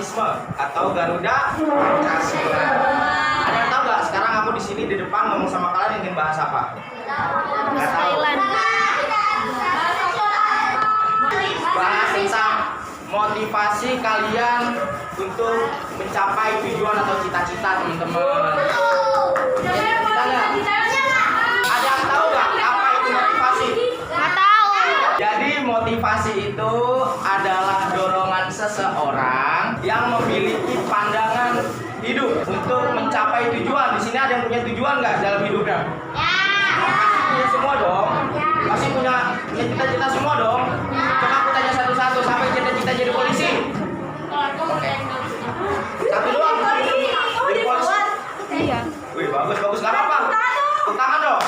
nasionalisme atau Garuda Pancasila. Ada yang tahu nggak? Sekarang aku di sini di depan ngomong sama kalian ingin bahas apa? Nggak tahu. Bahas tentang motivasi kalian untuk mencapai tujuan atau cita-cita, teman-teman. Cita-cita nggak? Ada yang tahu nggak apa itu motivasi? Nggak tahu. Jadi motivasi itu adalah dorongan seseorang yang memiliki pandangan hidup untuk mencapai tujuan. Di sini ada yang punya tujuan nggak dalam hidupnya? Pasti punya semua dong. Pasti punya cita-cita semua dong. Coba aku tanya satu-satu, sampai cita-cita jadi polisi. Oke. Satu doang. Jadi polisi. Iya. Wih, bagus. Gak apa-apa. Tepuk tangan dong.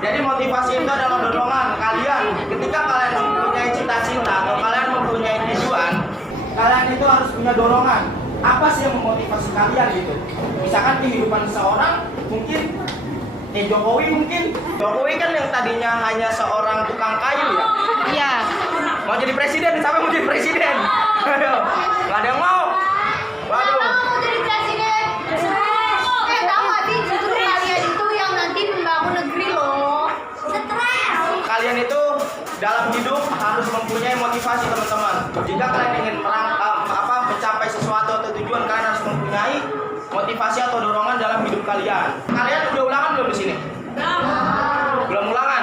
Jadi motivasi itu adalah dorongan kalian. Ketika kalian mempunyai cita-cita atau kalian mempunyai tujuan, kalian itu harus punya dorongan. Apa sih yang memotivasi kalian gitu? Misalkan kehidupan seseorang mungkin Jokowi kan yang tadinya hanya seorang tukang kayu ya. Iya. Mau jadi presiden, siapa yang mau jadi presiden? Aduh, nggak ada yang mau. Waduh. Kalian itu dalam hidup harus mempunyai motivasi, teman-teman. Jika kalian ingin mencapai sesuatu atau tujuan, kalian harus mempunyai motivasi atau dorongan dalam hidup kalian. Kalian udah ulangan belum di sini? Belum ulangan?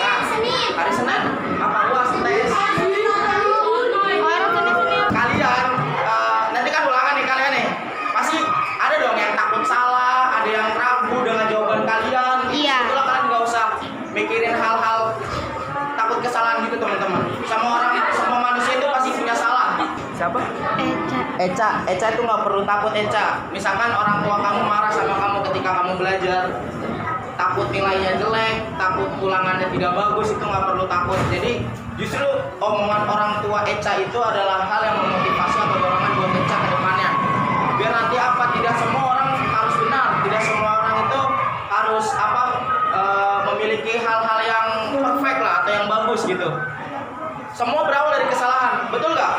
Nah, hari Senin apa uas tes? Kalian nanti kan ulangan nih kalian nih. Pasti ada dong yang takut salah, ada yang ragu dengan jawaban kalian. Iya. Itulah kalian nggak usah mikirin hal-hal takut kesalahan gitu, teman-teman. Semua manusia itu pasti punya salah. Siapa? Eca itu nggak perlu takut, Eca. Misalkan orang tua kamu marah sama kamu ketika kamu belajar, takut nilainya jelek, takut ulangannya tidak bagus, itu nggak perlu takut. Jadi justru omongan orang tua Eca itu adalah hal yang memotivasi atau dorongan buat Eca ke depannya. Biar nanti tidak semua orang harus benar, tidak semua orang itu harus memiliki hal-hal yang perfect lah atau yang bagus gitu. Semua berawal dari kesalahan, betul nggak?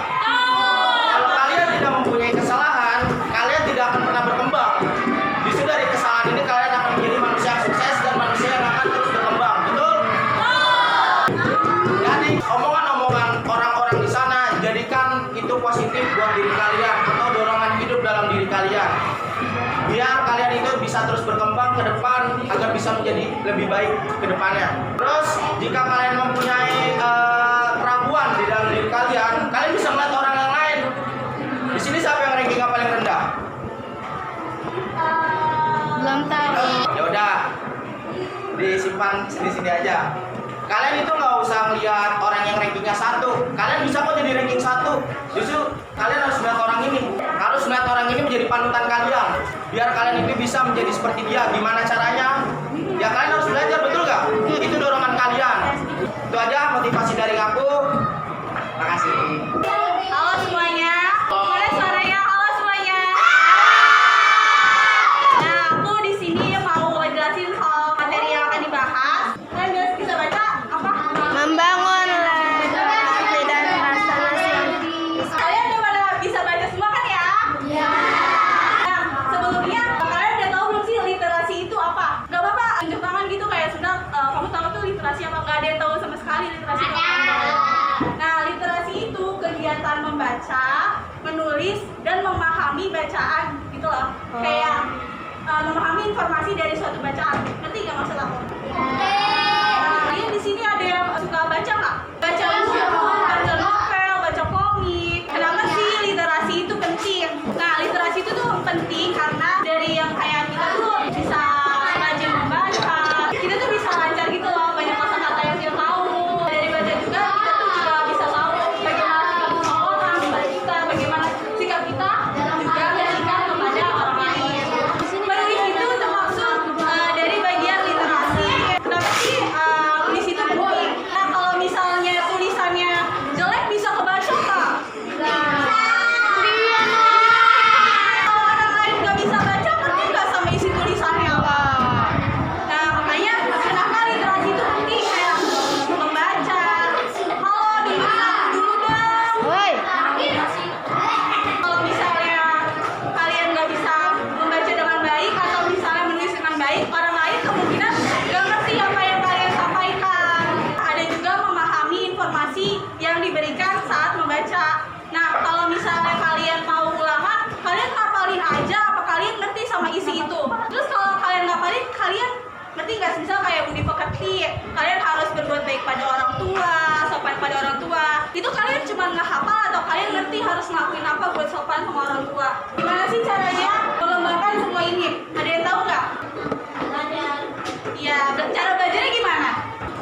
Kalau kalian tidak mempunyai kesalahan, kalian tidak akan pernah berkembang. Justru dari kesalahan ini kalian akan menjadi manusia yang sukses dan manusia yang akan terus berkembang, betul? Jadi omongan-omongan orang-orang di sana jadikan itu positif buat diri kalian atau dorongan hidup dalam diri kalian. Biar kalian itu bisa terus berkembang ke depan agar bisa menjadi lebih baik ke depannya. Terus jika kalian mempunyai keraguan di dalam diri kalian bisa melihat orang yang lain. Di sini siapa yang rankingnya paling rendah? Belum tahu. Ya udah, disimpan di sini aja. Kalian itu nggak usah lihat orang yang rankingnya 1. Kalian bisa kok jadi ranking 1. Justru kalian harus melihat orang ini. Harus melihat orang ini menjadi panutan kalian. Biar kalian itu bisa menjadi seperti dia. Gimana caranya? Ya kalian harus belajar, betul nggak? Itu dorongan kalian. Itu aja motivasi dari aku. Makasih. Halo semuanya. Boleh suaranya? Halo semuanya. Nah, aku di sini mau jelasin soal materi yang akan dibahas. Kalian bisa baca apa? Membangun literasi dan rasa nasionalis. Kalian udah pada bisa baca semua kan ya? Iya. Nah, sebelumnya kalian udah tahu belum sih literasi itu apa? Gak apa-apa, tunjuk tangan gitu kayak Sunda. Kamu tahu tuh literasi apa? Gak ada yang tahu sama sekali literasi apa? Nah, literasi itu kegiatan membaca, menulis, dan memahami bacaan gitu loh. Kayak memahami informasi dari suatu bacaan. Ngerti nggak maksud aku? Kalian di sini ada yang suka baca nggak? Baca buku, baca novel, baca komik. Kenapa sih literasi itu penting? Nah, literasi itu tuh penting karena dari yang kayak kita tuh bisa rajin membaca. Kita tuh bisa lancar gitu loh, banyak kata-kata yang kita tahu. Dari baca juga kita tuh juga bisa tahu bagaimana sikap sama orang, bagaimana sikap kita juga bersikap kepada orang lain. Menulis itu termasuk dari bagian literasi. Kenapa sopan sama orang tua. Gimana sih caranya mengembangkan semua ini? Ada yang tahu nggak? Ada. Iya, cara belajarnya gimana?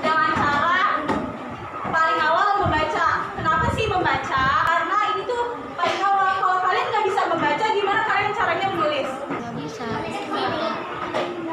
Dengan cara paling awal membaca. Kenapa sih membaca? Karena ini tuh paling awal. Kalau kalian nggak bisa membaca, gimana kalian caranya menulis? Nggak bisa.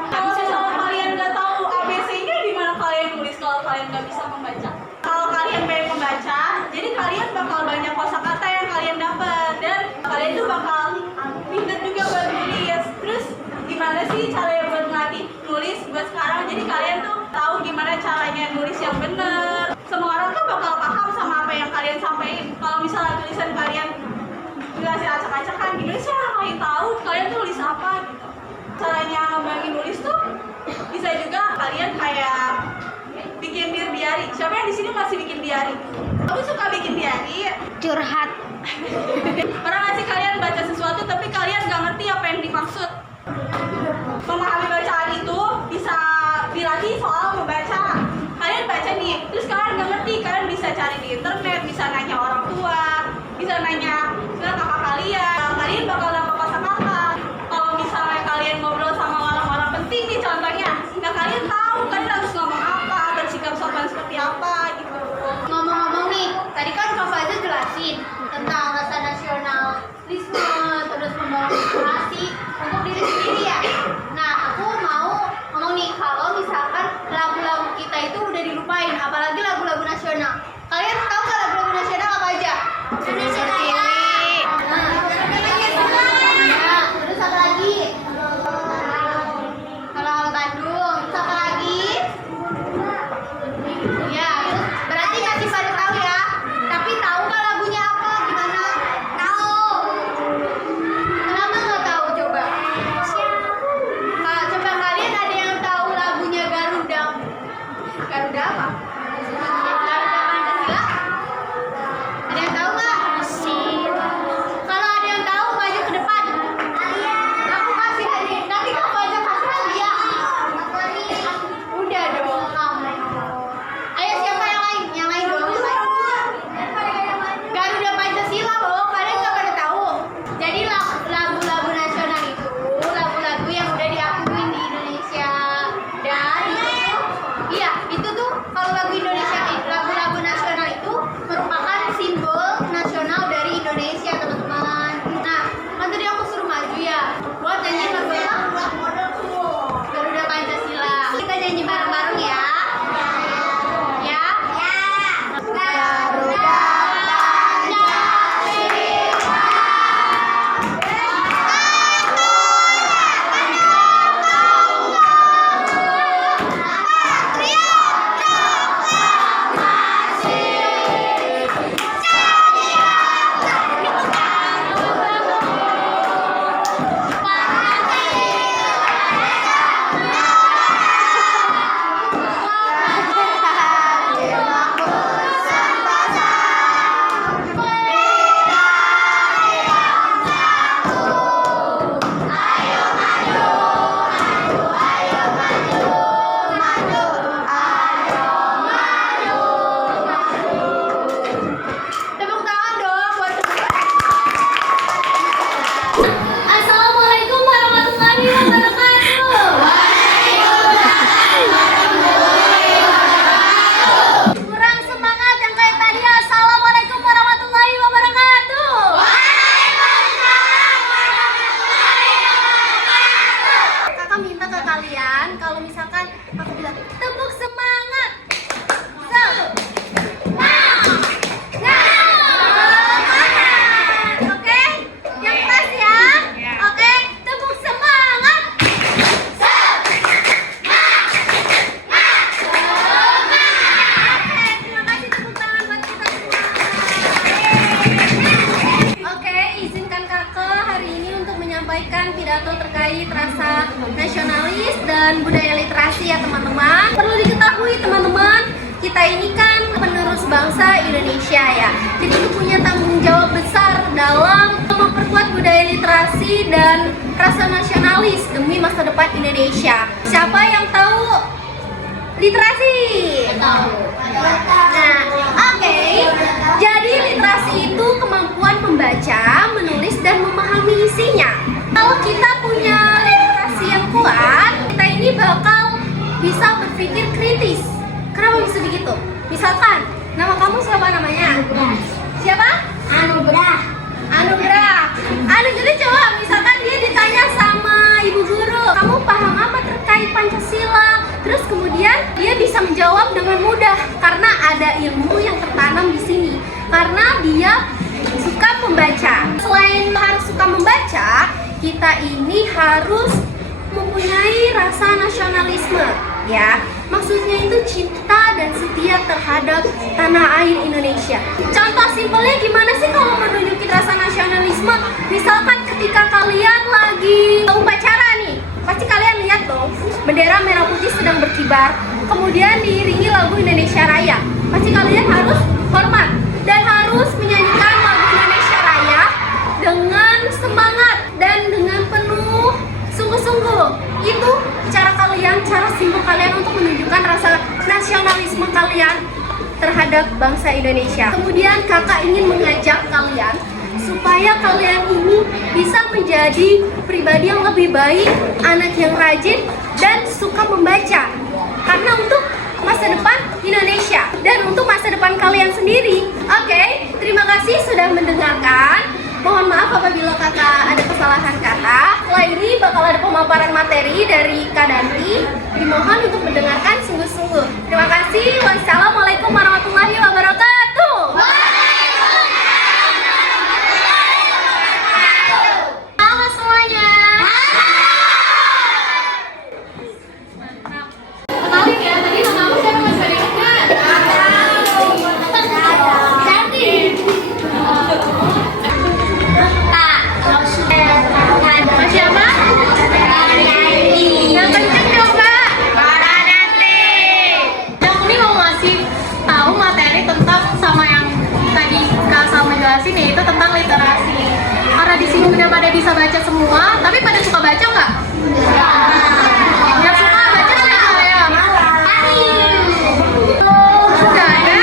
Kalau misalnya kalian nggak tahu ABC-nya, gimana kalian nulis kalau kalian nggak bisa membaca? Kalau kalian pengen membaca, jadi kalian bakal banyak kosakata yang kalian dapat dan kalian tuh bakal pintar juga buat nulis. Terus gimana sih caranya buat ngelatih nulis buat sekarang? Jadi kalian tuh tahu gimana caranya nulis yang benar. Semua orang tuh bakal paham sama apa yang kalian sampaikan. Kalau misalnya tulisan kalian dikasih acak-acakan, gimana sih orang lain tahu kalian tuh nulis apa gitu. Caranya ngembangin nulis tuh bisa juga kalian kayak bikin diary. Siapa yang di sini masih bikin diary? Aku suka bikin diary. Curhat. Pernah nggak sih kalian baca sesuatu tapi kalian nggak ngerti apa yang dimaksud? Memahami bacaan itu bisa dilatih soal membaca. Kalian baca nih, terus kalian nggak ngerti, kalian bisa cari di internet, bisa nanya orang tua, bisa nanya ke kakak kalian. Kalian bakal dapat kosakata. Kalau misalnya kalian ngobrol sama orang-orang penting nih contohnya, nah kalian tahu kalian harus ngomong apa, bersikap sopan seperti apa gitu. Ngomong-ngomong nih, tadi kan Kak Faza jelasin tentang rasa nasionalisme, terus membangun literasi untuk diri sendiri ya. Nah, aku mau ngomong nih, kalau misalkan lagu-lagu kita itu udah dilupain, apalagi lagu-lagu nasional. Kalian tahu nggak lagu-lagu nasional apa aja? Indonesia Raya. Nah, terus apa lagi? Kalau Bandung, terus apa lagi? Ya, berarti kasih pada tahu ya. Tapi tahu nggak lagunya apa? Gimana? Tahu. Kenapa nggak tahu coba? Nah, coba kalian ada yang tahu lagunya Garuda? Garuda apa? Garuda Pancasila? Ada yang tahu nggak? Kalau ada yang tahu, maju ke depan. Aku kasih hadiah. Nanti kamu aja kasih hadiah. Udah dong kamu. Ayo siapa yang lain? Yang lain dong. Garuda Pancasila loh. Kalian nggak pada tahu. Jadi lagu-lagu nasional itu lagu-lagu yang udah diakuin di Indonesia. Dan iya, itu tuh kalau lagu Indonesia, lagu-lagu nasional itu merupakan simbol nasional dari Indonesia, teman-teman. Nah, kan tadi aku suruh maju ya buat nyanyi lagu Garuda Pancasila. Kita nyanyi bareng-bareng ya. Ya. Garuda tepuk tangan dong buat Assalamualaikum warahmatullahi wabarakatuh. Kurang semangat yang kayak tadi. Assalamualaikum warahmatullahi wabarakatuh. Kakak minta ke kalian kalau misalkan aku bilang tepuk semangat. Oke, yang keras ya. Oke, tepuk semangat. Oke, terima kasih tepuk tangan buat kita semua. Oke, izinkan kakak hari ini untuk menyampaikan pidato terkait rasa nasionalis dan budaya literasi ya teman-teman. Perlu diketahui teman-teman, kita ini kan penerus bangsa Indonesia ya. Jadi itu punya tanggung jawab besar dalam memperkuat budaya literasi dan rasa nasionalis demi masa depan Indonesia. Siapa yang tahu literasi. Nah, oke. Jadi literasi itu kemampuan membaca, menulis, dan memahami isinya. Kalau kita punya literasi yang kuat, kita ini bakal bisa berpikir kritis. Kenapa bisa begitu? Misalkan, nama kamu siapa namanya? Siapa? Anugrah. Jadi coba misalkan dia ditanya sama ibu guru, kamu paham apa terkait Pancasila? Terus kemudian dia bisa menjawab dengan mudah karena ada ilmu yang tertanam di sini. Karena dia suka membaca. Selain harus suka membaca, kita ini harus mempunyai rasa nasionalisme, ya. Maksudnya itu cinta dan setia terhadap tanah air Indonesia. Contoh simpelnya gimana sih kalau menunjukin rasa nasionalisme? Misalkan ketika kalian lagi upacara nih, pasti kalian lihat dong, bendera merah putih sedang berkibar, kemudian diiringi lagu Indonesia Raya. Pasti kalian harus hormat dan harus menyanyikan lagu Indonesia Raya dengan semangat dan dengan penuh sungguh-sungguh. Itu cara simpel kalian untuk menunjukkan rasa nasionalisme kalian terhadap bangsa Indonesia. Kemudian kakak ingin mengajak kalian supaya kalian ini bisa menjadi pribadi yang lebih baik, anak yang rajin dan suka membaca. Karena untuk masa depan Indonesia dan untuk masa depan kalian sendiri. Oke, terima kasih sudah mendengarkan. Mohon maaf apabila kakak ada kesalahan kata. Setelah ini bakal ada pemaparan materi dari Kak Danti. Dimohon untuk mendengarkan sungguh-sungguh. Terima kasih. Wassalamualaikum warahmatullahi wabarakatuh. Halo semuanya. Kenalin ya, tadi nama aku siapa, masih pada ingat nggak? Siapa? Yang kenceng dong Kak. Yang ini mau ngasih tahu materi tentang sama yang tadi Kak Salma jelasin, yaitu tentang literasi. Karena di sini udah pada bisa baca semua, tapi pada suka baca nggak? Yang suka baca siapa ya? Sudah ada?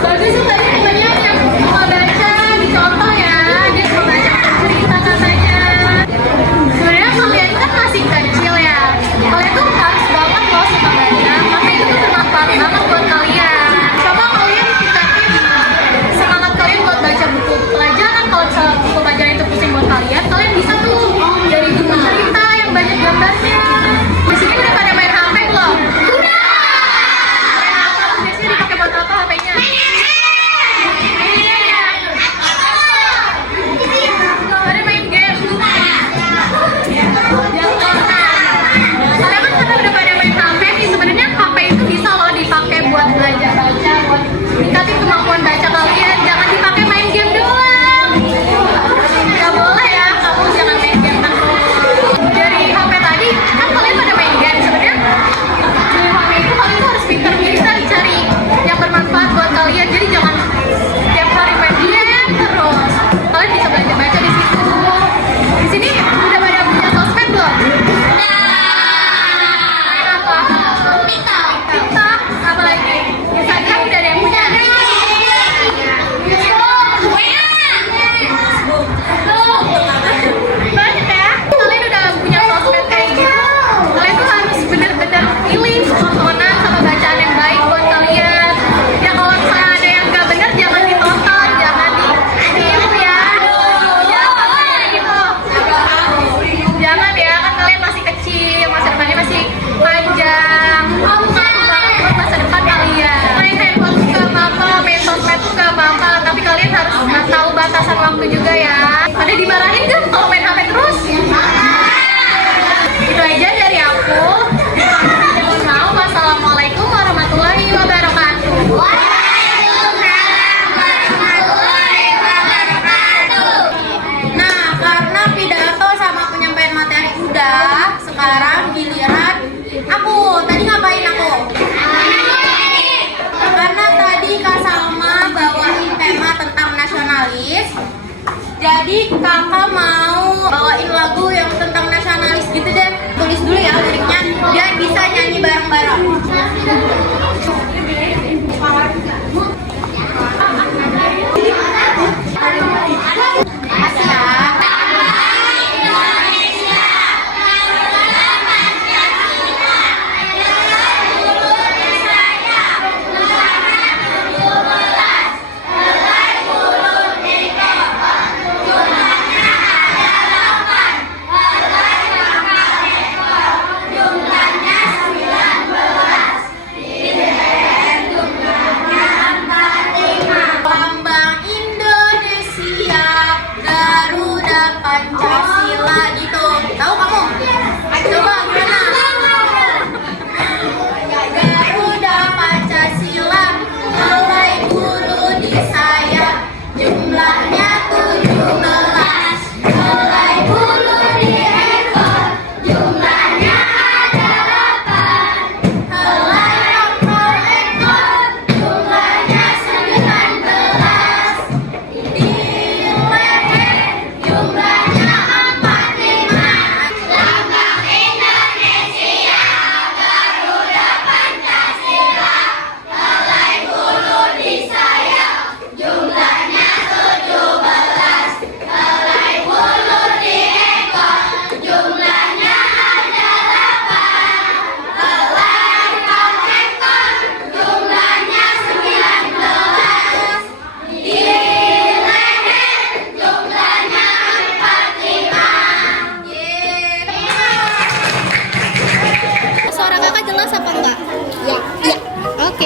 Bagus tuh tadi banyak yang suka baca, dicontoh ya. Dia suka baca cerita katanya. Sebenarnya kalian kan masih kecil ya. Kalian tuh harus banget loh suka baca, karena itu tuh bermanfaat banget buat kalian. Coba kalian tingkatin semangat kalian buat baca buku pelajaran. Kalau misalnya buku pelajaran itu pusing buat kalian, kalian bisa tuh dari buku cerita yang banyak gambarnya. Di sini udah pada main HP belum? Udah. Biasanya dipakai buat apa HP-nya? Pada main game. Karena kan karena udah pada main HP nih, sebenarnya HP itu bisa loh dipakai buat belajar baca, buat ningkatin kemampuan baca kalian. Jangan dipakai main game doang. Gak boleh ya, kamu jangan main game terus. Dari HP tadi kan kalian pada main game. Sebenarnya dari HP itu kalian tuh harus pintar-pintar cari yang bermanfaat buat kalian. Jadi jangan tiap hari main game terus. Kalian bisa belajar baca di situ. Di sini udah pada punya sosmed belum? Main apa? TikTok. Apa lagi? Instagram udah ada yang punya? Banyak ya. Kalian udah punya sosmed kayak gitu. Kalian tuh harus benar-benar pilih tontonan sama bacaan yang baik buat kalian. Ya kalau misalnya ada yang nggak benar jangan ditonton, jangan di-skip ya. Jangan gitu. Jangan ya, kan kalian masih kecil, masa depannya masih panjang. Kamu banget buat masa depan kalian. Main handphone tuh nggak apa-apa, main sosmed tuh nggak apa-apa, tapi kalian harus tahu batasan waktu juga ya. Pada dimarahin kan kalau main HP terus? Itu aja dari aku. Mohon maaf. Wassalamualaikum warahmatullahi wabarakatuh. Nah, karena pidato sama penyampaian materi udah, sekarang giliran aku. Tadi ngapain aku? Karena tadi Kak Salma bawain tema tentang nasionalis, jadi kakak mau bawain lagu yang tentang nasionalis gitu deh. Tulis dulu ya liriknya. Dia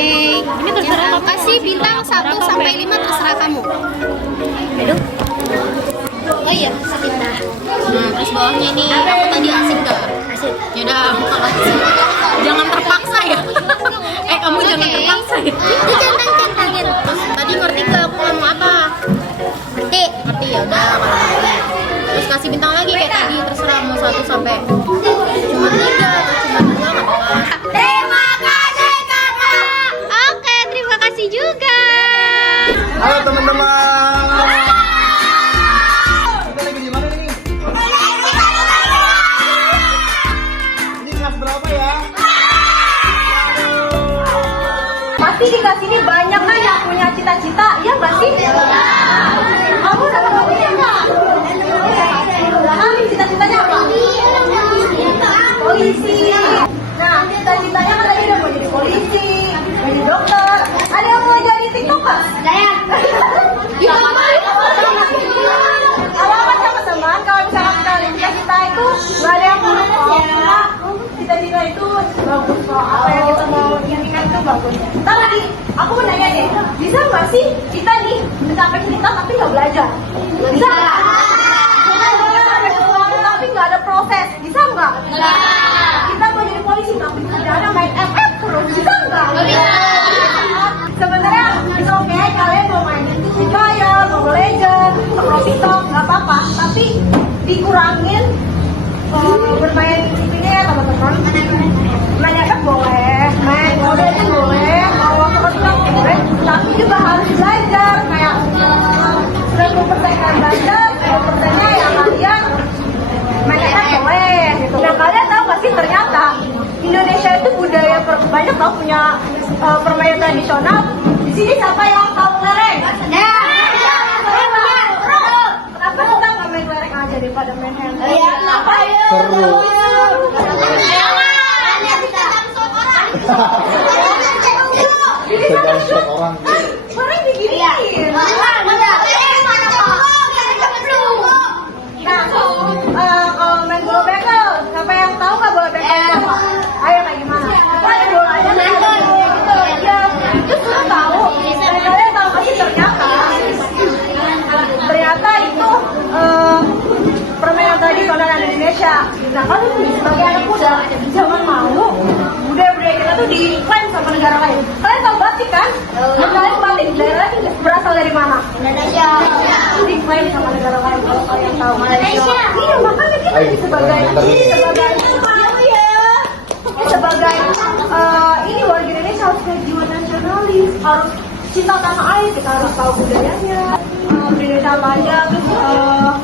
Ini terserah kamu. Kasih bintang 1 sampai 5 terserah kamu. Aduh. Oh iya, bintang. Nah, terus bawahnya ini aku tadi asik gak? Asik. Yaudah, aku asik. Jangan terpaksa ya. Kamu jangan terpaksa ya. Itu centang-centangin. Terus tadi ngerti gak aku ngomong apa? Ngerti. Ngerti ya udah kalau ngerti. Terus kasih bintang lagi kayak tadi, terserah mau 1 sampai cuma 3 atau cuma 2 nggak apa-apa. Terima kasih kakak. Oke, terima kasih juga. Halo teman-teman. Kita lagi di mana ini? Ini kelas berapa ya? Pasti di kelas ini banyak kan yang punya cita-cita, ya nggak sih? Kamu udah punya nggak? Cita-citanya apa? Polisi. Nah, cita-citanya kan tadi udah mau jadi polisi, mau jadi dokter. Ada yang mau jadi tiktoker? Saya. Awal-awal teman-teman, kalau misalkan kalian cita-cita itu nggak ada yang buruk kok. Cita-cita itu bagus kok. Apa yang kita mau inginkan itu bagus. Ntar lagi, aku mau nanya deh, bisa nggak sih kita nih mencapai cita tapi nggak belajar? Bisa nggak? Tapi nggak ada proses, bisa nggak? Kita mau jadi polisi tapi kerjanya main FF terus, bisa nggak? Sebenarnya itu oke, kalian mau main Free Fire, Mobile Legends, Pro TikTok, nggak apa-apa, tapi dikurangin bermain ini ya teman-teman. Main FF boleh, main Mobile Legends boleh, mau ke TikTok boleh, tapi juga harus belajar kayak 90% kan belajar, 10%-nya yang kalian main FF boleh gitu. Nah kalian tahu nggak sih ternyata Indonesia itu budaya banyak tau punya permainan tradisional. Di sini siapa yang tahu kelereng? Kenapa kita nggak main kelereng aja daripada main handphone? Iya, kenapa ya? Sejangsat orang. Kelereng diginiin. Nah, kalau main bola bekel, siapa yang tahu nggak bola bekel itu apa? Ayo kayak gimana? Main bola aja gitu. Ya, itu sudah tahu. Dan kalian tahu nggak sih ternyata itu permainan tradisional Indonesia. Nah, kalau sebagai anak muda jangan mau budaya-budaya kita tuh diklaim sama negara lain. Kalian tahu batik kan? Kalian batik daerah berasal dari mana? Indonesia. Itu diklaim sama negara lain kalau kalian tahu. Malaysia. Iya, makanya kita sebagai ini warga Indonesia harus punya jiwa nasionalis, harus cinta tanah air, kita harus tahu budayanya. Indonesia apa aja, terus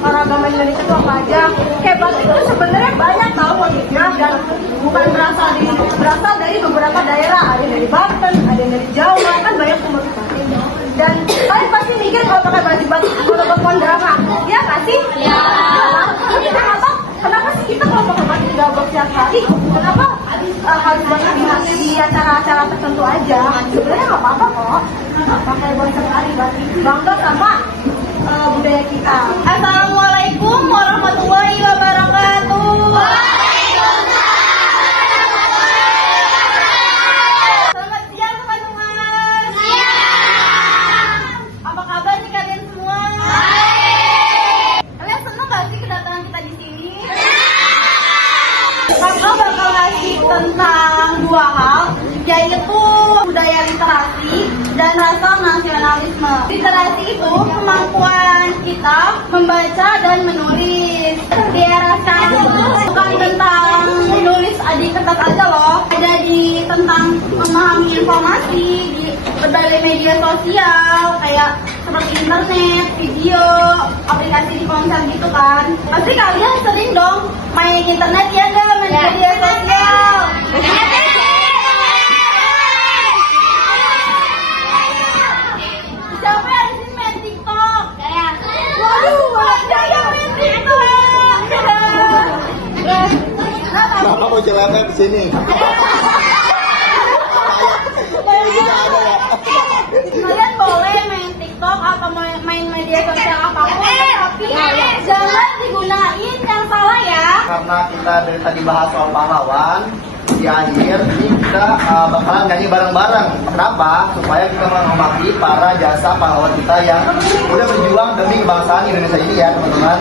agama Indonesia itu apa aja. Hebat itu sebenarnya banyak tahu motifnya dan bukan berasal dari beberapa daerah. Ada yang dari Banten, ada yang dari Jawa, kan banyak motif batik. Dan kalian pasti mikir kalau pakai baju batik itu kalau kondangan, iya nggak sih? Iya. Tapi kenapa sih kita kalau pakai batik nggak bersiap hari? Kenapa harus banyak di acara-acara tertentu aja? Sebenarnya nggak apa-apa kok. Pakai baju hari batik, bangga sama budaya kita. Assalamualaikum warahmatullahi wabarakatuh. Selamat siang teman-teman. Apa kabar nih kalian semua? Kalian senang gak sih kedatangan kita di sini? Kakak bakal ngasih tentang 2 hal, yaitu budaya literasi dan rasa nasionalisme. Literasi itu kemampuan kita membaca dan menulis. Dia rasa itu bukan tentang menulis di kertas aja loh, ada di tentang memahami informasi di berbagai media sosial kayak seperti internet, video, aplikasi di ponsel gitu kan. Pasti kalian sering dong main internet ya nggak, main media sosial. Siapa yang di sini main TikTok? Saya. Waduh, saya main TikTok. Kenapa mau celana di sini? Kalian boleh main TikTok atau main media sosial apapun, tapi jangan digunain yang salah ya. Karena kita dari tadi bahas soal pahlawan, di akhir ini kita bakalan nyanyi bareng-bareng. Kenapa? Supaya kita menghormati para jasa pahlawan kita yang udah berjuang demi kebangsaan Indonesia ini ya teman-teman.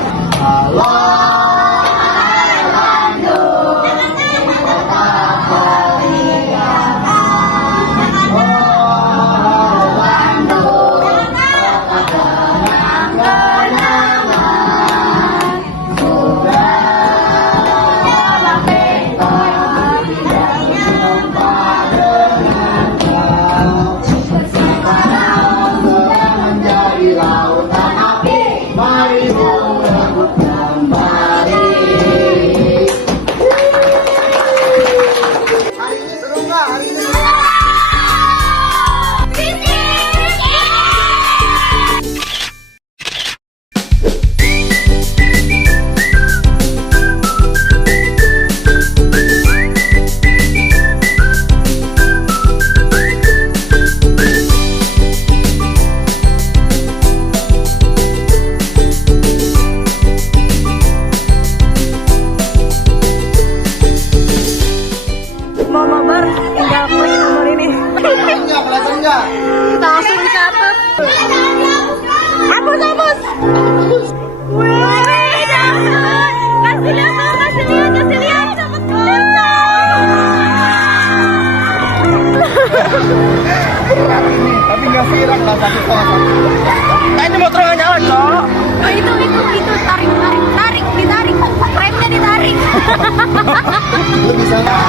Mau mabar, tinggal klik nomor ini. Kelihatan nggak? Kita langsung dicatat. Hapus. Wih, dapat. Kasih lihat. Cepet. Berat ini, tapi nggak viral lah sakit banget. Nah itu motor nggak jalan cok. Oh, itu ditarik. Remnya ditarik. Lu bisa nggak?